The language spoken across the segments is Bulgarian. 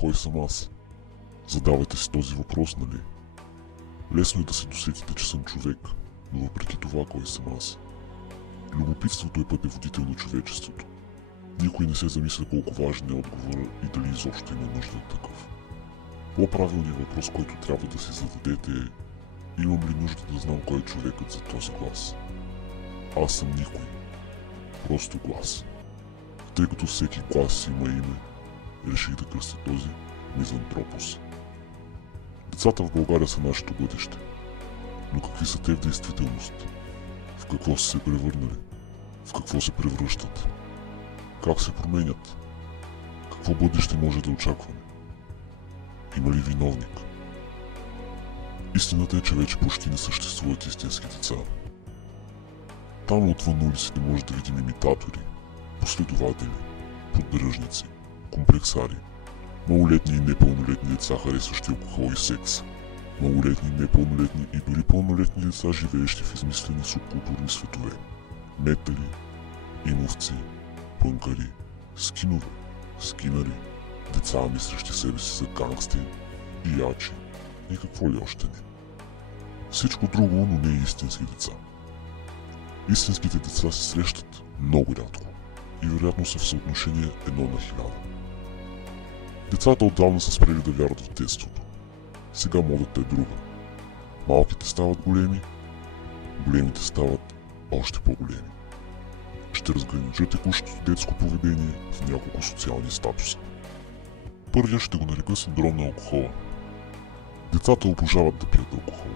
Кой съм аз? Задавайте си този въпрос, нали? Лесно е да се досетите, че съм човек, но въпреки това кой съм аз? Любопитството е пътеводител на човечеството. Никой не се замисля колко важен е отговора и дали изобщо има нужда от такъв. По-правилният въпрос, който трябва да си зададете е: имам ли нужда да знам кой е човекът за този глас? Аз съм никой. Просто глас. Тъй като всеки глас има име, реших да кръстя този Мизантропос. Децата в България са нашето бъдеще. Но какви са те в действителност? В какво са се превърнали? В какво се превръщат? Как се променят? Какво бъдеще може да очакваме? Има ли виновник? Истината е, че вече почти не съществуват истински деца. Там отвън улиците може да видим имитатори, последователи, поддръжници, комплексари, малолетни и непълнолетни деца, харесващи алкохол и секс, малолетни, непълнолетни и дори пълнолетни деца, живеещи в измислени субкултурни светове, метали, имовци, пънкари, скинове, скинари, деца, мислещи себе си за гангсти, биячи и какво ли още не. Всичко друго, но не и истински деца. Истинските деца се срещат много рядко и вероятно са в съотношение 1:1000. Децата отдавна са спрели да вярват в детството. Сега модата е друга. Малките стават големи, големите стават още по-големи. Ще разгранича текущото детско поведение в няколко социални статуса. Първият ще го нарека синдром на алкохола. Децата обожават да пият алкохол.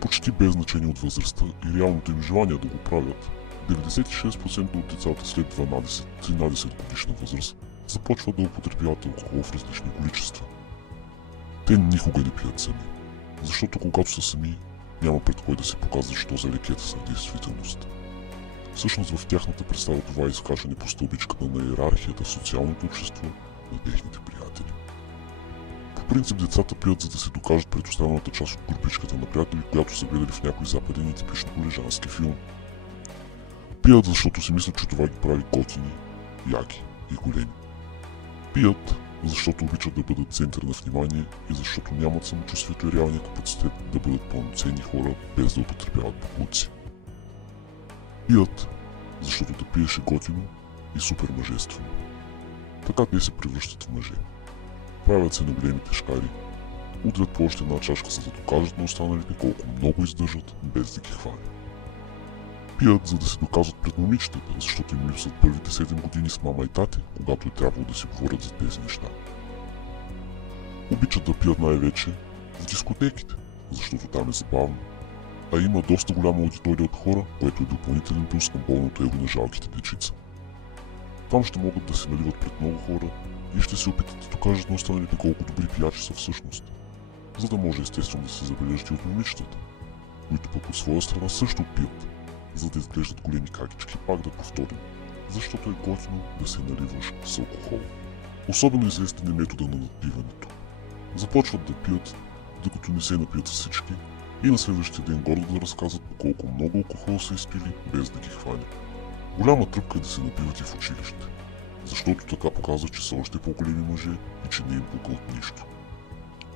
Почти без значение от възрастта и реалното им желание да го правят, 96% от децата след 12-13 годишна възраст започват да употребяват алкохол в различни количества. Те никога не пият сами, защото когато са сами, няма пред кой да се показва, що за лекета са в действителност. Всъщност в тяхната представа това е изкачване по стълбичката на иерархията в социалното общество на техните приятели. По принцип децата пият, за да се докажат пред останалата част от групичката на приятели, която са гледали в някой западен и типично колежански филм. Пият, защото си мислят, че това ги прави готини, яки и големи. Пият, защото обичат да бъдат център на внимание и защото нямат самочувствието и реалния капацитет да бъдат пълноценни хора, без да употребяват боклуци. Пият, защото да пиеш е готино и супер мъжествено. Така те се превръщат в мъже. Правят се на големи тежкари, удрят по още една чашка, за да докажат на останалите колко много издържат, без да ги хвали. Пият, за да се доказват пред момичетата, защото им липсват първите 7 години с мама и тате, когато е трябвало да си говорят за тези неща. Обичат да пият най-вече в дискотеките, защото там е забавно, а има доста голяма аудитория от хора, което е допълнителен плюс към болното его на жалките дечица. Там ще могат да се наливат пред много хора и ще се опитат да докажат на останалите колко добри пиячи са всъщност, за да може естествено да се забележат и от момичетата, които пък от своя страна също пият, за да изглеждат големи какички. Пак да повторим, защото е готино да се наливаш с алкохол. Особено известен е метода на надпиването. Започват да пият, докато не се напият всички, и на следващия ден гордо да разказват по колко много алкохол са изпили, без да ги хване. Голяма тръпка е да се напиват и в училище, защото така показва, че са още по-големи мъже и че не им пука от нищо.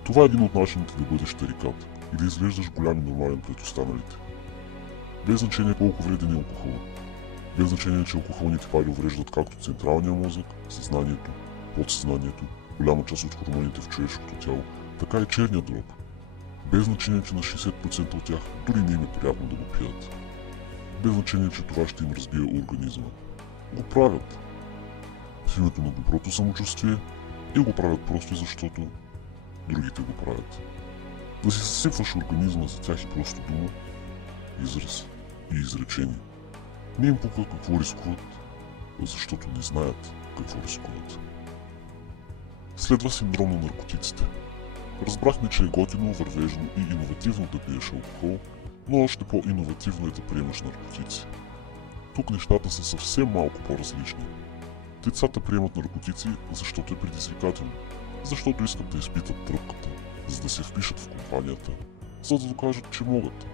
Това е един от начините да бъдеш тарикат и да изглеждаш голям и нормален пред останалите. Без значение колко вреден е алкохол. Без значение, че алкохолните пари увреждат както централния мозък, съзнанието, подсъзнанието, голяма част от хормоните в човешкото тяло, така и черния дроб. Без значение, че на 60% от тях дори не им е приятно да го пият. Без значение, че това ще им разбие организма. Го правят в името на доброто самочувствие и го правят просто защото другите го правят. Да си съсипваш организма за тях е просто дума, израз и изречение. Не им пука какво рискуват, защото не знаят какво рискуват. Следва синдром на наркотиците. Разбрахме, че е готино, вървежно и иновативно да пиеш алкохол, но още по-иновативно е да приемаш наркотици. Тук нещата са съвсем малко по-различни. Децата приемат наркотици, защото е предизвикателно, защото искат да изпитат тръпката, за да се впишат в компанията, за да докажат, че могат,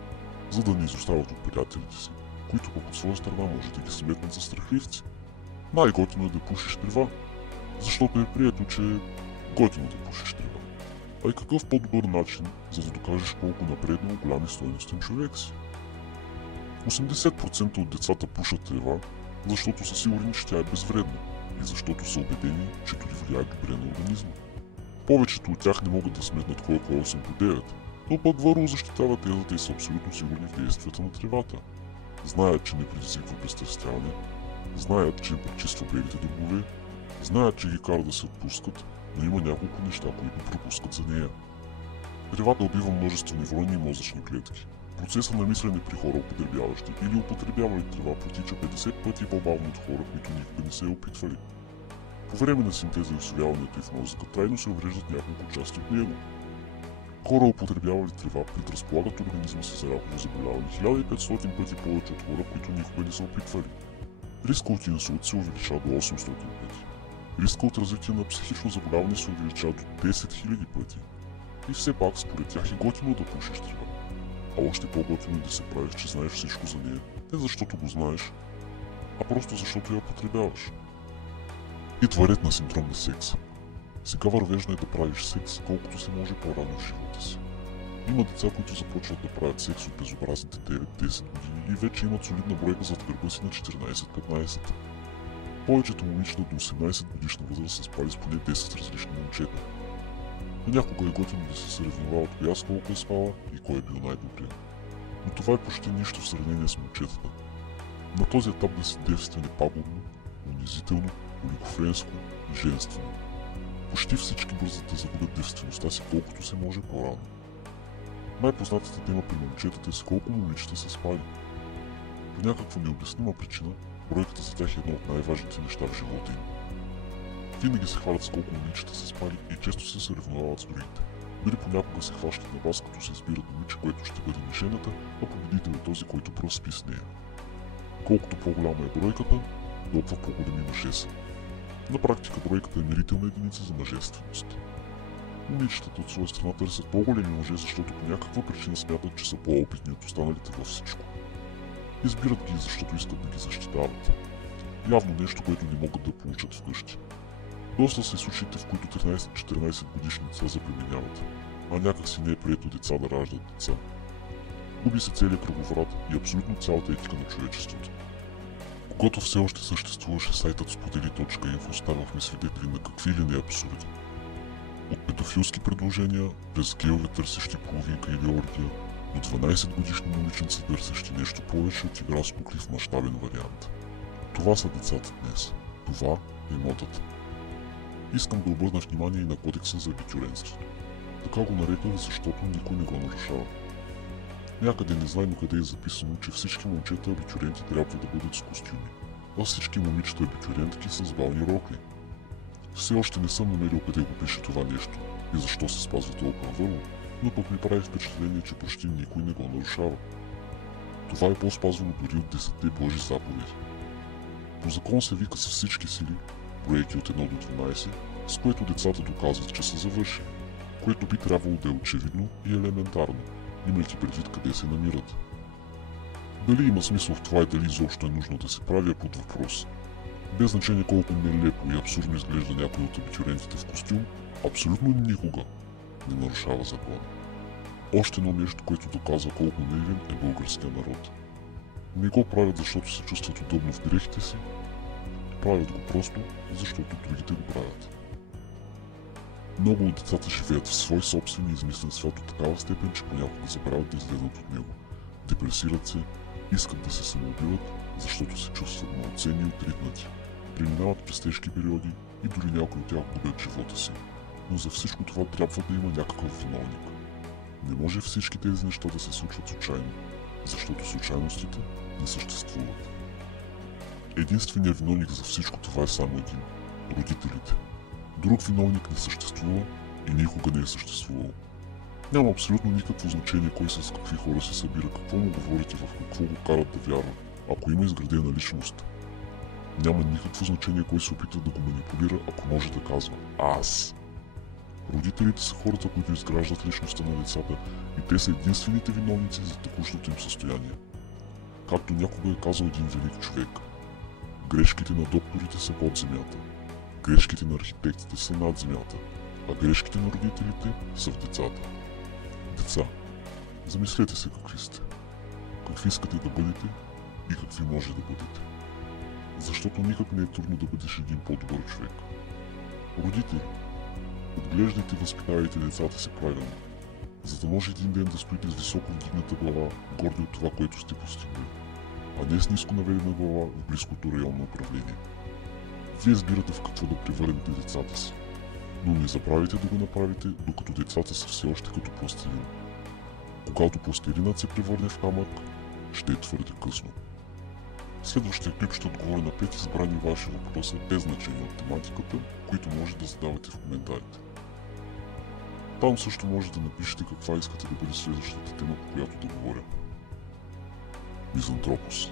за да не изостават от приятелите си, които пък от своя страна може да ги сметнат за страхливци. Най-готино е да пушиш трива, защото е прието, че готино да пушиш трева. А и какъв по-добър начин, за да докажеш колко напреднал голям и стойностен човек си? 80% от децата пушат трева, защото са сигурни, че тя е безвредна и защото са убедени, че дори влияе добре на организма. Повечето от тях не могат да сметнат кой е 8 по 9, но пък Върл защитава тезата и са абсолютно сигурни в действията на тревата. Знаят, че не предизвиква престрастяване, знаят, че им пречиства белите дробове, знаят, че ги кара да се отпускат, но има няколко неща, които пропускат за нея. Тревата убива множество невронни и мозъчни клетки. Процесът на мислене при хора, употребяващи или употребявали трева, протича 50 пъти по-бавно от хора, които никога не се е опитвали. По време на синтеза и усвояването й в мозъка трайно се увреждат няколко части от него. Хора, употребявали трева, предразполагат организма си за раково заболяване 1500 пъти повече от хора, които никога не са опитвали. Риска от инсулт се увеличава до 800 пъти. Риска от развитие на психично заболяване се увеличава до 10 000 пъти. И все пак, според тях е готино да пушиш трева. А още по-готино е да се правиш, че знаеш всичко за нея. Не защото го знаеш, а просто защото я потребяваш. Идва ред на синдром на секса. Сега вървежно е да правиш секс, колкото се може по-рано в живота си. Има деца, които започват да правят секс от безобразните 9-10 години и вече имат солидна бройка зад гърба си на 14-15. Повечето момичета до 18 годишна възраст са спали с поне 10 различни момчета. Понякога е готино да се съревновават коя с колко е спала и кой е бил най-добрият. Но това е почти нищо в сравнение с момчетата. На този етап да си девствен е пагубно, унизително, олигофренско и женствено. Почти всички бързат да загубят девствеността си колкото се може по-рано. Най-познатата тема при момчетата е с колко момичета са спали. По някаква необяснима причина, бройката за тях е едно от най-важните неща в живота им. Винаги се хвалят с колко момичета са спали и често се съревновават с другите. Дори понякога се хващат на бас, като се избират момиче, което ще бъде мишената, а победител е този, който пръв спи с нея. Колкото по-голяма е бройката, толкова по-големи мъже са. На практика бройката е мерителна единица за мъжественост. Момичетата от своя страна търсят по-големи мъже, защото по някаква причина смятат, че са по-опитни от останалите във всичко. Избират ги, защото искат да ги защитават. Явно нещо, което не могат да получат вкъщи. Доста са и случаите, в които 13-14 годишни деца заплеменяват, а някак си не е прието деца да раждат деца. Губи се целият кръговрат и абсолютно цялата етика на човечеството. Когато все още съществуваше сайтът Сподели.info, ставахме свидетели на какви ли не абсурди. От педофилски предложения, през гейове търсещи половинка или оргия, до 12 годишни момиченца търсещи нещо повече от игра с кукли в мащабен вариант. Това са децата днес. Това е модата. Искам да обърна внимание и на кодекса за абитюренството. Така го нареках, защото никой не го нарушава. Някъде незнайно къде е записано, че всички момчета абитюренти трябва да бъдат с костюми, а всички момичета абитюрентки с бални рокли. Все още не съм намерил къде го пише това нещо и защо се спазва толкова върно, но пък ми прави впечатление, че почти никой не го нарушава. Това е по-спазвано дори от 10-те Божи заповеди. По закон се вика с всички сили, броейки от 1 до 12, с което децата доказват, че са завършили, което би трябвало да е очевидно и елементарно, имайки предвид къде се намират. Дали има смисъл в това и дали изобщо е нужно да се прави, е под въпрос. Без значение колко нелепо и абсурдно изглежда някой от абитюрентите в костюм, абсолютно никога не нарушава закона. Още едно нещо, което доказва колко наивен е българския народ. Не го правят, защото се чувстват удобно в дрехите си, правят го просто, защото другите го правят. Много от децата живеят в свой собствен и измислен свят до такава степен, че понякога забравят да излезнат от него. Депресират се, искат да се самоубиват, защото се чувстват малоценни и отритнати. Преминават през тежки периоди и дори някои от тях губят живота си. Но за всичко това трябва да има някакъв виновник. Не може всички тези неща да се случват случайно, защото случайностите не съществуват. Единственият виновник за всичко това е само един – родителите. Друг виновник не съществува и никога не е съществувал. Няма абсолютно никакво значение кой с какви хора се събира, какво му говорите, в какво го карат да вярва, ако има изградена личност. Няма никакво значение кой се опитва да го манипулира, ако може да казва «Аз». Родителите са хората, които изграждат личността на децата и те са единствените виновници за текущото им състояние. Както някога е казал един велик човек, грешките на докторите са под земята, грешките на архитектите са над земята, А грешките на родителите са в децата. Деца, замислете се какви сте, какви искате да бъдете и какви може да бъдете. Защото никак не е трудно да бъдеш един по-добър човек. Родители, отглеждайте и възпитавайте децата си правилно, за да може един ден да стоите с високо вдигната глава, горди от това, което сте постигнали, а не с ниско наведена глава в близкото районно управление. Вие избирате в какво да превърнете децата си, но не забравяйте да го направите, докато децата са все още като пластилин. Когато пластилинът се превърне в камък, ще е твърде късно. Следващия клип ще отговори на 5 избрани ваши въпроса без значение от тематиката, които може да задавате в коментарите. Там също може да напишете каква искате да бъде следващата тема, по която да говоря. Мизантропос.